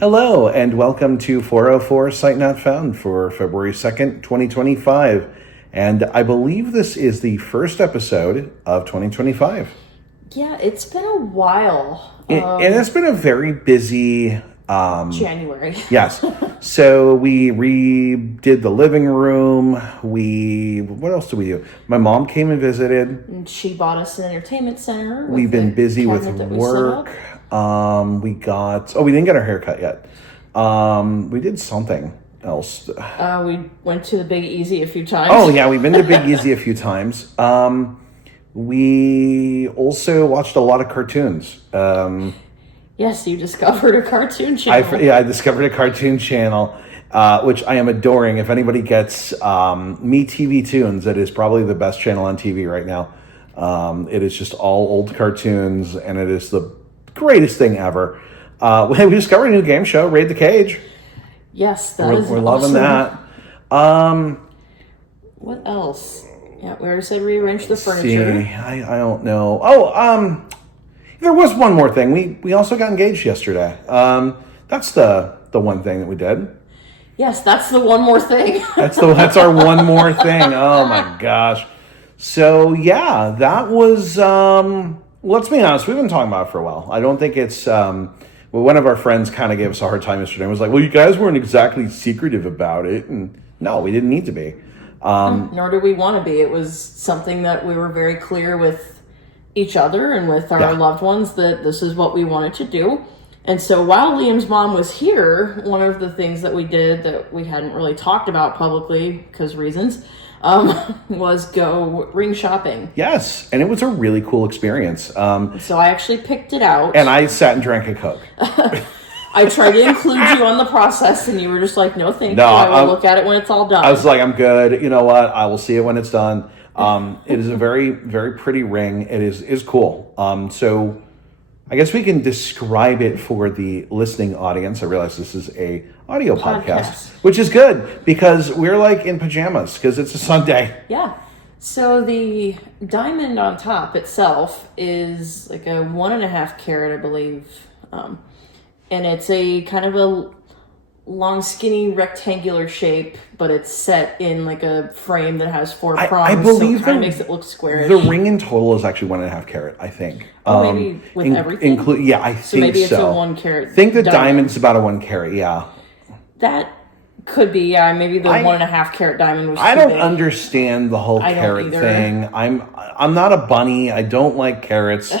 Hello, and welcome to 404 Sight Not Found for February 2nd, 2025. And I believe this is the first episode of 2025. Yeah, it's been a while. And it's been a very busy... January. Yes. So we redid the living room. What else did we do? My mom came and visited. And she bought us an entertainment center. We've been busy with work. We didn't get our hair cut yet. We did something else. We went to the Big Easy a few times. Oh, yeah, we've been to Big Easy a few times. We also watched a lot of cartoons. Yes, you discovered a cartoon channel. I discovered a cartoon channel, which I am adoring. If anybody gets Me TV Tunes, it is probably the best channel on TV right now. It is just all old cartoons, and it is the greatest thing ever. We discovered a new game show, Raid the Cage. Yes, we're loving that. What else? Yeah, we already said rearrange the furniture. See, I don't know. There was one more thing. We also got engaged yesterday. That's the one thing that we did. Yes, that's the one more thing. That's our one more thing. Oh my gosh. So yeah, that was. Let's be honest. We've been talking about it for a while. I don't think it's. One of our friends kind of gave us a hard time yesterday. And was like, "Well, you guys weren't exactly secretive about it," and no, we didn't need to be. Nor did we want to be. It was something that we were very clear with each other and with our loved ones that this is what we wanted to do. And so while Liam's mom was here, one of the things that we did that we hadn't really talked about publicly because reasons was go ring shopping. Yes, and it was a really cool experience. So I actually picked it out. And I sat and drank a Coke. I tried to include you on the process, and you were just like, no, thank you. I will look at it when it's all done. I was like, I'm good. You know what? I will see it when it's done. It is a very, very pretty ring. It is cool. So I guess we can describe it for the listening audience. I realize this is a audio podcast, which is good because we're like in pajamas because it's a Sunday. Yeah. So the diamond on top itself is like a 1.5 carat, I believe. And it's a kind of a long, skinny, rectangular shape, but it's set in like a frame that has 4 prongs. I believe so it kind of makes it look squarish. The ring in total is actually 1.5 carat, I think. Maybe with everything? I think so. So maybe it's a 1 carat. I think the diamond's about a 1 carat, yeah. That could be, yeah. Maybe the 1.5 carat diamond was I don't understand the whole carat thing. I'm not a bunny. I don't like carrots.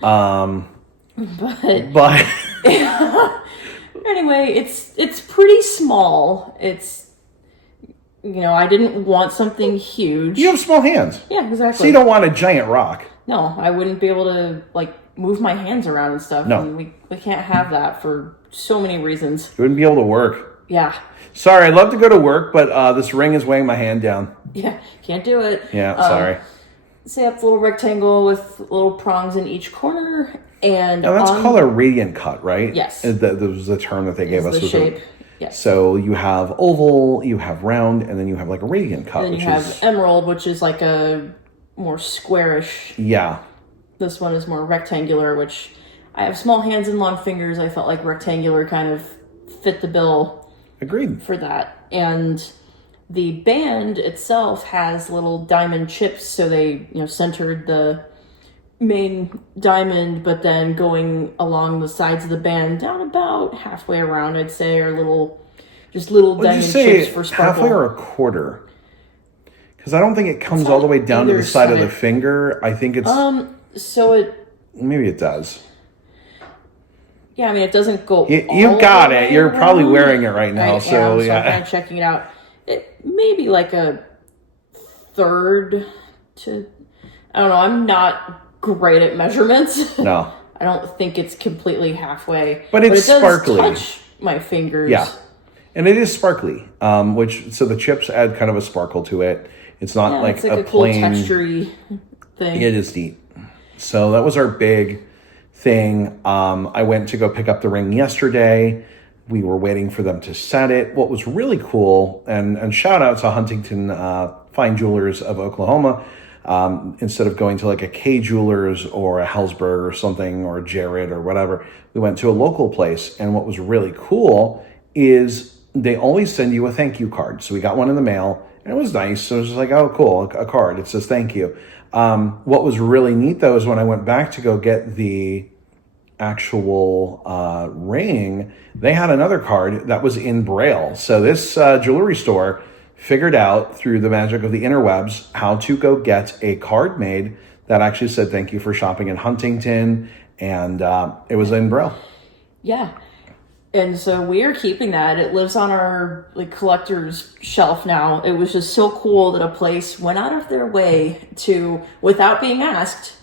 But anyway, it's pretty small. It's, I didn't want something huge. You have small hands. Yeah, exactly. So you don't want a giant rock. No, I wouldn't be able to move my hands around and stuff. No. And we can't have that for so many reasons. You wouldn't be able to work. Yeah. Sorry, I'd love to go to work, but this ring is weighing my hand down. Yeah, can't do it. Yeah, sorry. So it's a little rectangle with little prongs in each corner. And now that's called a radiant cut, right? Yes. That was the term that they gave us. The shape. Yes. So you have oval, you have round, and then you have like a radiant cut. And then you have emerald, which is like a more squarish. Yeah. This one is more rectangular, which I have small hands and long fingers. I felt like rectangular kind of fit the bill. Agreed. For that. And the band itself has little diamond chips, so they, centered the main diamond, but then going along the sides of the band down about halfway around, I'd say, are little diamond chips for sparkle. Halfway or a quarter? Because I don't think it comes all the way down to the side of the finger. I think it's so it maybe it does. Yeah, I mean it doesn't go. You got it. You're probably wearing it right now, so I'm kind of checking it out. It may be like a third to. I don't know. I'm not great at measurements. No. I don't think it's completely halfway. But it does sparkly. Touch my fingers. Yeah. And it is sparkly, so the chips add kind of a sparkle to it. It's not it's a cool plain textury thing. It is neat. So that was our big thing. I went to go pick up the ring yesterday. We were waiting for them to set it. What was really cool, and shout out to Huntington Fine Jewelers of Oklahoma. Instead of going to like a K Jewelers or a Hellsberg or something, or a Jared or whatever, we went to a local place. And what was really cool is they always send you a thank you card. So we got one in the mail, and it was nice. So it was just like, oh, cool, a card. It says thank you. What was really neat, though, is when I went back to go get the actual ring, they had another card that was in Braille. So this jewelry store figured out through the magic of the interwebs how to go get a card made that actually said thank you for shopping in Huntington, and it was in Braille. Yeah. And so we are keeping that. It lives on our like collector's shelf now. It was just so cool that a place went out of their way to, without being asked,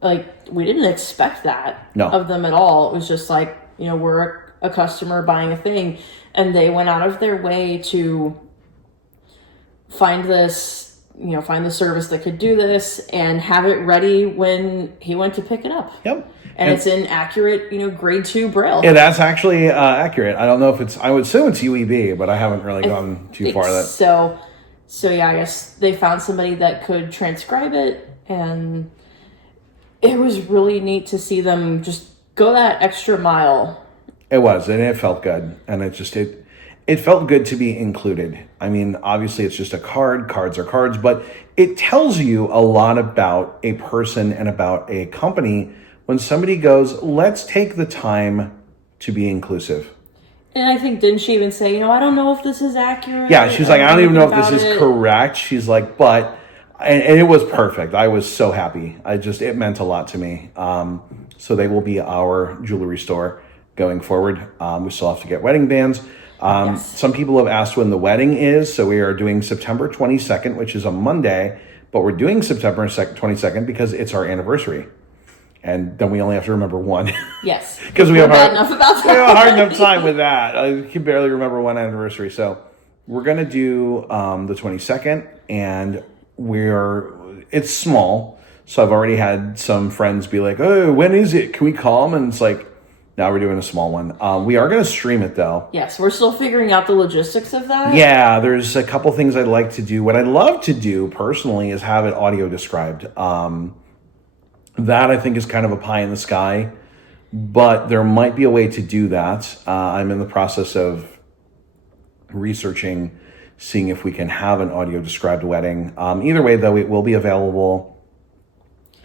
like, we didn't expect that of them at all. It was just like, we're a customer buying a thing, and they went out of their way to find this, find the service that could do this and have it ready when he went to pick it up. Yep. And it's in accurate, grade 2 Braille. Yeah, that's actually accurate. I don't know if I would assume it's UEB, but I haven't really gone too far. So yeah, I guess they found somebody that could transcribe it, and it was really neat to see them just go that extra mile. It was, and it felt good. And it felt good to be included. I mean, obviously it's just a card. Cards are cards, but it tells you a lot about a person and about a company when somebody goes, let's take the time to be inclusive. And I think, didn't she even say, I don't know if this is accurate? Yeah, she's like, I don't even know if this is correct. She's like, but, and it was perfect. I was so happy. It meant a lot to me. So they will be our jewelry store going forward. We still have to get wedding bands. Yes. Some people have asked when the wedding is. So we are doing September 22nd, which is a Monday, but we're doing September 22nd because it's our anniversary. And then we only have to remember one. Yes. Because we have a hard enough time with that. I can barely remember one anniversary. So we're going to do the 22nd, and it's small. So I've already had some friends be like, oh, when is it? Can we come? And it's like, now we're doing a small one. We are going to stream it, though. Yes, we're still figuring out the logistics of that. Yeah, there's a couple things I'd like to do. What I'd love to do, personally, is have it audio described. That, I think, is kind of a pie in the sky. But there might be a way to do that. I'm in the process of researching, seeing if we can have an audio described wedding. Either way, though, it will be available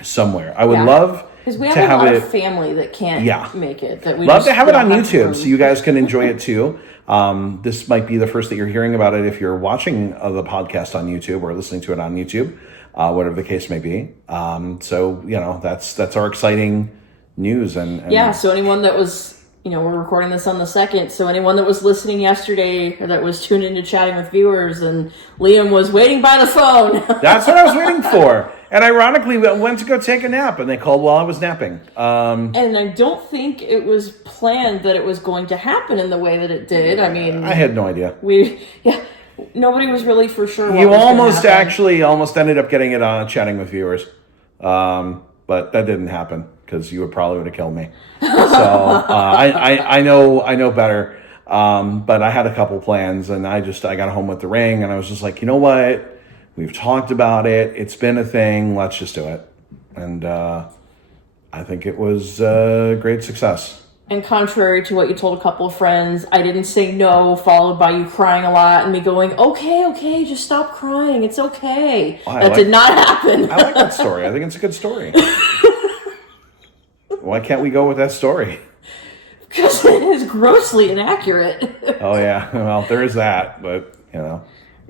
somewhere. I would love... Because we have a lot of family that can't make it. That we love to have it on YouTube so you guys can enjoy it too. This might be the first that you're hearing about it if you're watching the podcast on YouTube or listening to it on YouTube, whatever the case may be. So, that's our exciting news. And yeah, so anyone that was, we're recording this on the 2nd, so anyone that was listening yesterday or that was tuned into Chatting with Viewers, and Liam was waiting by the phone. That's what I was waiting for. And ironically, we went to go take a nap, and they called while I was napping. And I don't think it was planned that it was going to happen in the way that it did. I mean... I had no idea. Nobody was really for sure what You was almost ended up getting it on Chatting with Viewers. But that didn't happen, because you probably would have killed me. So I know better. But I had a couple plans, and I got home with the ring, and I was just like, you know what? We've talked about it. It's been a thing. Let's just do it. And I think it was a great success. And contrary to what you told a couple of friends, I didn't say no, followed by you crying a lot and me going, okay, just stop crying. It's okay. That did not happen. I like that story. I think it's a good story. Why can't we go with that story? Because it is grossly inaccurate. Oh, yeah. Well, there is that, but,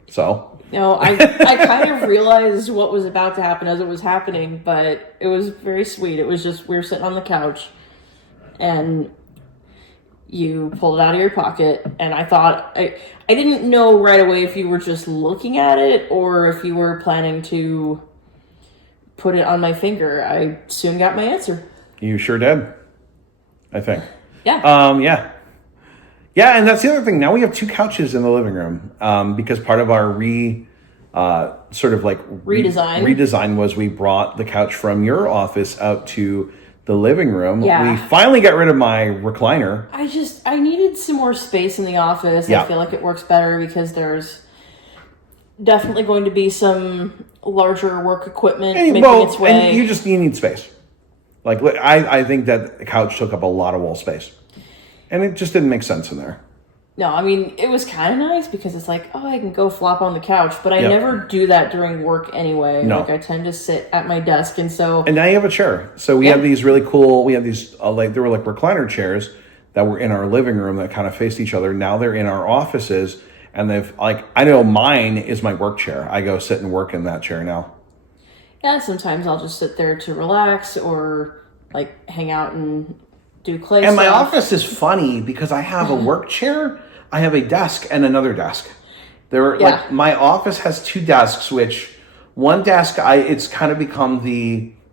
so... I kind of realized what was about to happen as it was happening, but it was very sweet. It was just, we were sitting on the couch, and you pulled it out of your pocket, and I thought, I didn't know right away if you were just looking at it, or if you were planning to put it on my finger. I soon got my answer. You sure did, I think. Yeah. Yeah, and that's the other thing. Now we have 2 couches in the living room because part of our redesign was we brought the couch from your office out to the living room. Yeah. We finally got rid of my recliner. I needed some more space in the office. Yeah. I feel like it works better because there's definitely going to be some larger work equipment And, making its way. and you need space. Like, I think that the couch took up a lot of wall space. And it just didn't make sense in there. No, I mean, it was kind of nice because it's like, oh, I can go flop on the couch. But I Yep. never do that during work anyway. No. Like, I tend to sit at my desk. And so... And now you have a chair. So we have these really cool, we have these, there were like recliner chairs that were in our living room that kind of faced each other. Now they're in our offices. And they've, like, I know mine is my work chair. I go sit and work in that chair now. Yeah, sometimes I'll just sit there to relax or, like, hang out and do clay And stuff. my office is funny because I have a work chair, I have a desk, and another desk. Like, my office has two desks, which one desk, it's kind of become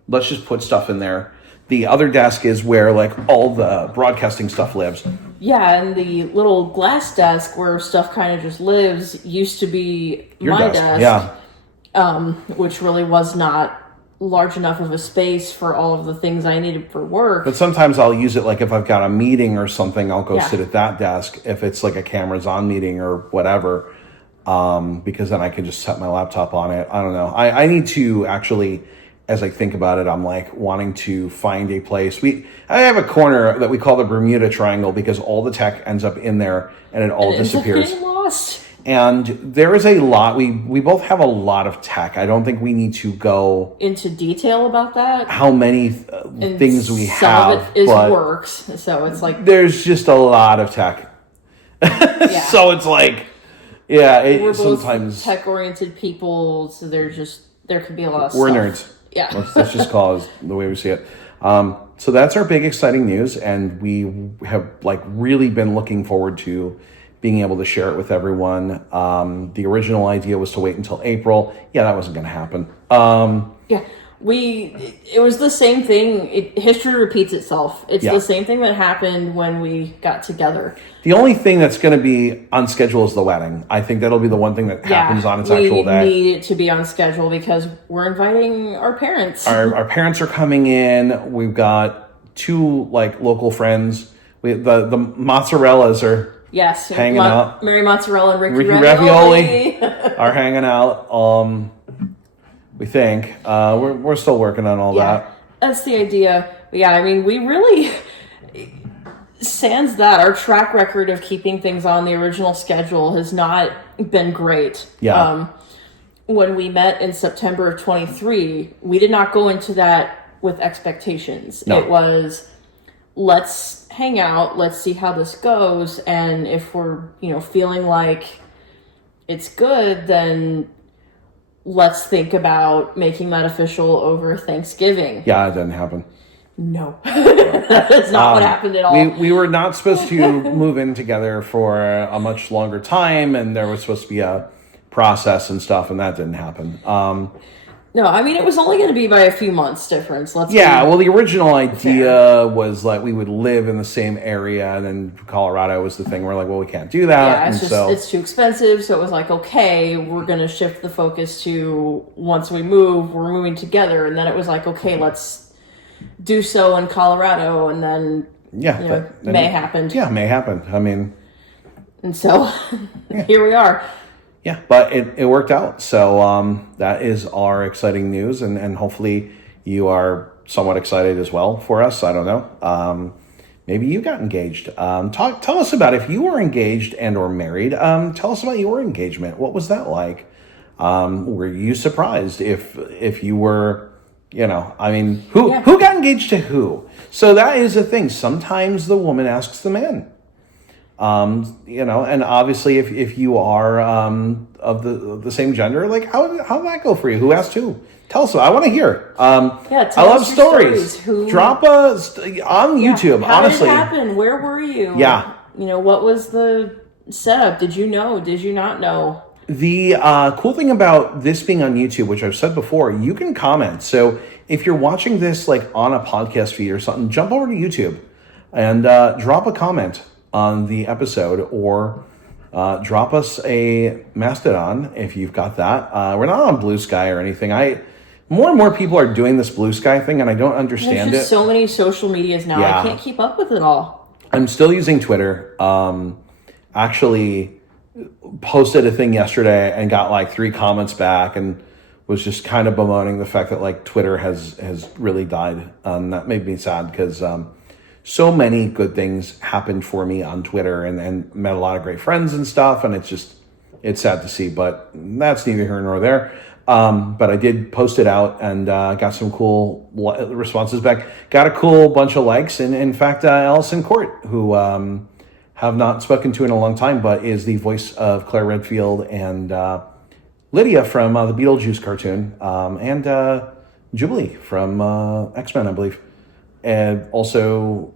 let's just put stuff in there. The other desk is where, like, all the broadcasting stuff lives. Yeah, and the little glass desk where stuff kind of just lives used to be Your my desk. desk. Yeah. Which really was not large enough of a space for all of the things I needed for work. But sometimes I'll use it, like, if I've got a meeting or something, I'll go Yeah. sit at that desk. If it's like a cameras on meeting or whatever, because then I can just set my laptop on it. I don't know. I need to actually, as I think about it, I'm like wanting to find a place. I have a corner that we call the Bermuda Triangle because all the tech ends up in there and it all disappears. It's lost. And there is a lot. We both have a lot of tech. I don't think we need to go Into detail about that. how many And things we some have. of it is but works. So it's like, there's just a lot of tech. yeah. So it's like, yeah, We're both sometimes tech-oriented people, so there could be a lot of we're stuff. nerds. Yeah. Let's just call it the way we see it. So that's our big exciting news, and we have like really been looking forward to being able to share it with everyone. The original idea was to wait until April. Yeah, that wasn't going to happen. Yeah. It was the same thing. History repeats itself. It's the same thing that happened when we got together. The only thing that's going to be on schedule is the wedding. I think that'll be the one thing that happens on its actual day. We need it to be on schedule because we're inviting our parents. Our parents are coming in. We've got two like local friends. The mozzarellas are hanging out. Mary Mozzarella and Ricky Ravioli are hanging out. We think we're still working on all that. That's the idea. But yeah, I mean, we really sans that our track record of keeping things on the original schedule has not been great. Yeah. When we met in September of 23, we did not go into that with expectations. No. It was, let's hang out, let's see how this goes, and if we're, feeling like it's good, then let's think about making that official over Thanksgiving. Yeah, it didn't happen. No. That's not what happened at all. We were not supposed to move in together for a much longer time, and there was supposed to be a process and stuff, and that didn't happen. No, I mean, it was only going to be by a few months difference. Well, the original idea was like we would live in the same area, and then Colorado was the thing. We're like, well, we can't do that. Yeah, it's too expensive. So it was like, okay, we're going to shift the focus to once we move, we're moving together. And then it was like, okay, let's do so in Colorado. And then, May happened. Yeah, May happened. I mean. And so here we are. Yeah, but it worked out. So that is our exciting news, and hopefully you are somewhat excited as well for us. I don't know. Maybe you got engaged. Tell us about if you were engaged and or married. Tell us about your engagement. What was that like? Were you surprised if you were, who got engaged to who? So that is the thing. Sometimes the woman asks the man. And obviously if you are of the same gender, like how did that go for you? Who asked who? Tell us. I want to hear. I love stories. Drop us on YouTube. How honestly, did it happen? Where were you? Yeah. What was the setup? Did you know? Did you not know? The cool thing about this being on YouTube, which I've said before, you can comment. So if you're watching this like on a podcast feed or something, jump over to YouTube and drop a comment on the episode, or drop us a Mastodon if you've got that. We're not on Blue Sky or anything. More and more people are doing this Blue Sky thing, and I don't understand it. There's just so many social medias now. Yeah. I can't keep up with it all. I'm still using Twitter. Actually, posted a thing yesterday and got like 3 comments back and was just kind of bemoaning the fact that like Twitter has really died. That made me sad because so many good things happened for me on Twitter and met a lot of great friends and stuff. And it's sad to see, but that's neither here nor there. But I did post it out and got some cool responses back. Got a cool bunch of likes. And in fact, Allison Court, who have not spoken to in a long time, but is the voice of Claire Redfield and Lydia from the Beetlejuice cartoon, and Jubilee from X-Men, I believe. And also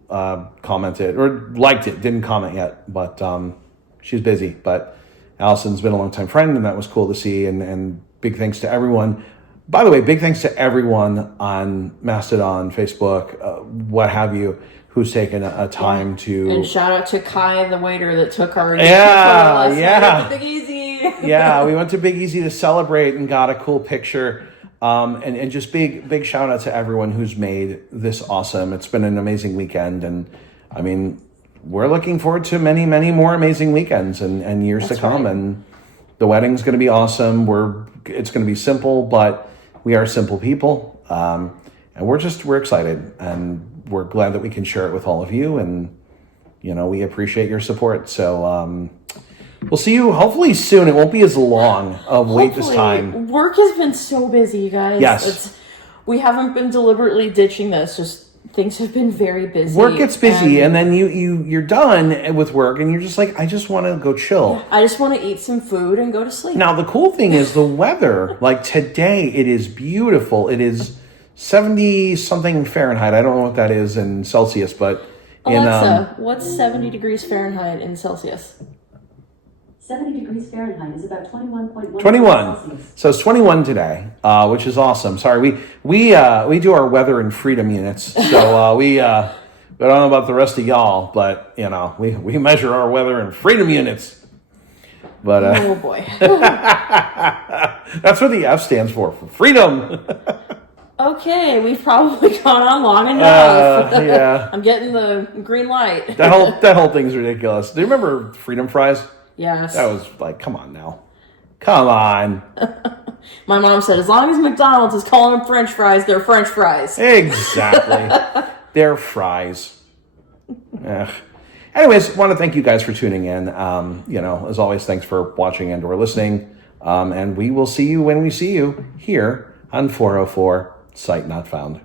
commented, or liked it, didn't comment yet, but she's busy. But Allison's been a long-time friend, and that was cool to see, and big thanks to everyone. By the way, big thanks to everyone on Mastodon, Facebook, what have you, who's taken a time to... And shout out to Kai, the waiter that took our... Yeah. Big Easy. Yeah, we went to Big Easy to celebrate and got a cool picture. And just big shout out to everyone who's made this awesome. It's been an amazing weekend. And I mean, we're looking forward to many, many more amazing weekends and years to come. Right. And the wedding's going to be awesome. It's going to be simple, but we are simple people. And we're excited, and we're glad that we can share it with all of you. And, we appreciate your support. So, we'll see you hopefully soon. It won't be as long of wait this time. Work has been so busy, you guys. Yes. We haven't been deliberately ditching this. Just things have been very busy. Work gets busy, and then you're done with work, and you're just like, I just want to go chill. I just want to eat some food and go to sleep. Now, the cool thing is the weather. Like today, it is beautiful. It is 70-something Fahrenheit. I don't know what that is in Celsius, but... Alexa, what's 70 degrees Fahrenheit in Celsius? 70 degrees Fahrenheit is about 21.1 Celsius. So it's 21 today, which is awesome. Sorry, we do our weather in freedom units. So we I don't know about the rest of y'all, but we measure our weather in freedom units. But oh boy. That's what the F stands for freedom. Okay, we've probably gone on long enough. Yeah. I'm getting the green light. That whole thing's ridiculous. Do you remember freedom fries? Yes. That was like, come on now. Come on. My mom said, as long as McDonald's is calling them French fries, they're French fries. Exactly. They're fries. Ugh. Anyways, want to thank you guys for tuning in. As always, thanks for watching and or listening. And we will see you when we see you here on 404 Sight Not Found.